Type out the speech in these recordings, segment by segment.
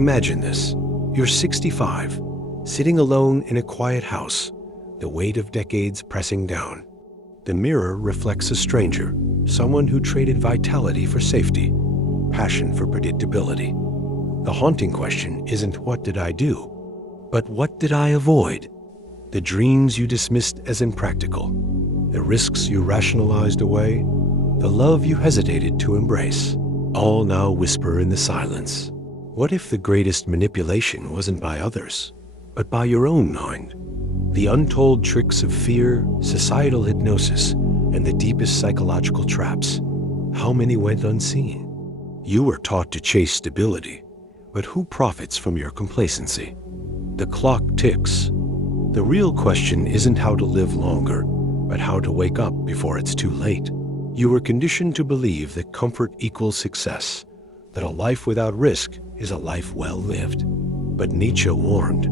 Imagine this. You're 65, sitting alone in a quiet house, the weight of decades pressing down. The mirror reflects a stranger, someone who traded vitality for safety, passion for predictability. The haunting question isn't what did I do, but what did I avoid? The dreams you dismissed as impractical, the risks you rationalized away, the love you hesitated to embrace, all now whisper in the silence. What if the greatest manipulation wasn't by others, but by your own mind? The untold tricks of fear, societal hypnosis, and the deepest psychological traps. How many went unseen? You were taught to chase stability, but who profits from your complacency? The clock ticks. The real question isn't how to live longer, but how to wake up before it's too late. You were conditioned to believe that comfort equals success, that a life without risk is a life well lived. But Nietzsche warned,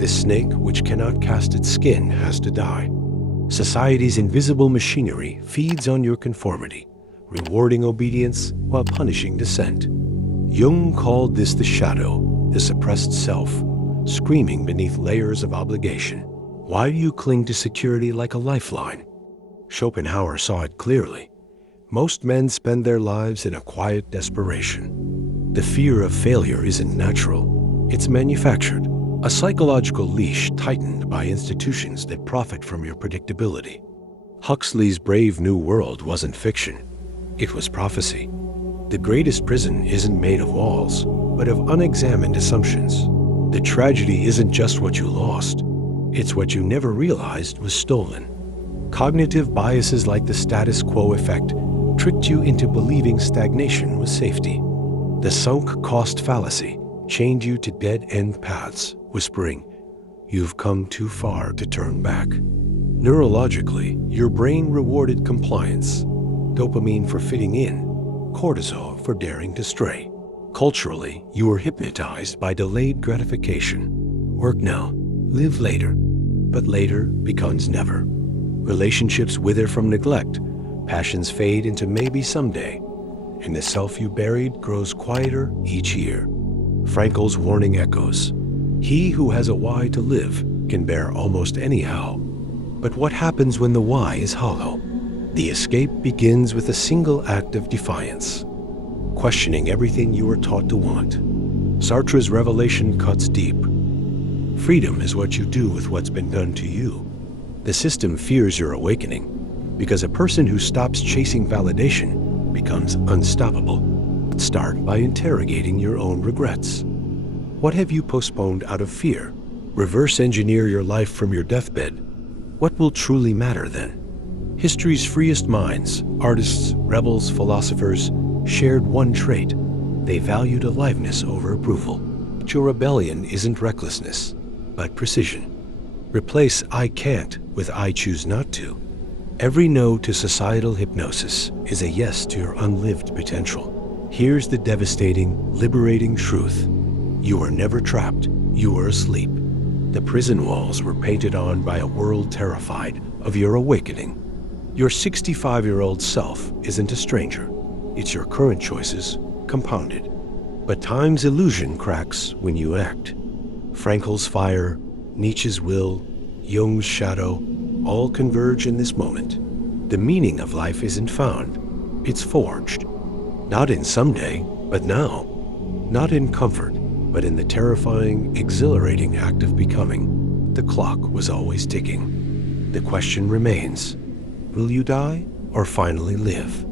the snake which cannot cast its skin has to die. Society's invisible machinery feeds on your conformity, rewarding obedience while punishing dissent. Jung called this the shadow, the suppressed self, screaming beneath layers of obligation. Why do you cling to security like a lifeline? Schopenhauer saw it clearly. Most men spend their lives in a quiet desperation. The fear of failure isn't natural, it's manufactured, a psychological leash tightened by institutions that profit from your predictability. Huxley's Brave New World wasn't fiction, it was prophecy. The greatest prison isn't made of walls, but of unexamined assumptions. The tragedy isn't just what you lost, it's what you never realized was stolen. Cognitive biases like the status quo effect tricked you into believing stagnation was safety. The sunk cost fallacy chained you to dead-end paths, whispering, you've come too far to turn back. Neurologically, your brain rewarded compliance, dopamine for fitting in, cortisol for daring to stray. Culturally, you were hypnotized by delayed gratification. Work now, live later, but later becomes never. Relationships wither from neglect, passions fade into maybe someday, and the self you buried grows quieter each year. Frankel's warning echoes. He who has a why to live can bear almost any how. But what happens when the why is hollow? The escape begins with a single act of defiance, questioning everything you were taught to want. Sartre's revelation cuts deep. Freedom is what you do with what's been done to you. The system fears your awakening, because a person who stops chasing validation becomes unstoppable. Start by interrogating your own regrets. What have you postponed out of fear? Reverse engineer your life from your deathbed. What will truly matter then? History's freest minds, artists, rebels, philosophers, shared one trait. They valued aliveness over approval. But your rebellion isn't recklessness, but precision. Replace I can't with I choose not to. Every no to societal hypnosis is a yes to your unlived potential. Here's the devastating, liberating truth. You were never trapped, you were asleep. The prison walls were painted on by a world terrified of your awakening. Your 65-year-old self isn't a stranger. It's your current choices, compounded. But time's illusion cracks when you act. Frankel's fire, Nietzsche's will, Jung's shadow, all converge in this moment. The meaning of life isn't found, it's forged. Not in someday, but now. Not in comfort, but in the terrifying, exhilarating act of becoming. The clock was always ticking. The question remains, will you die or finally live?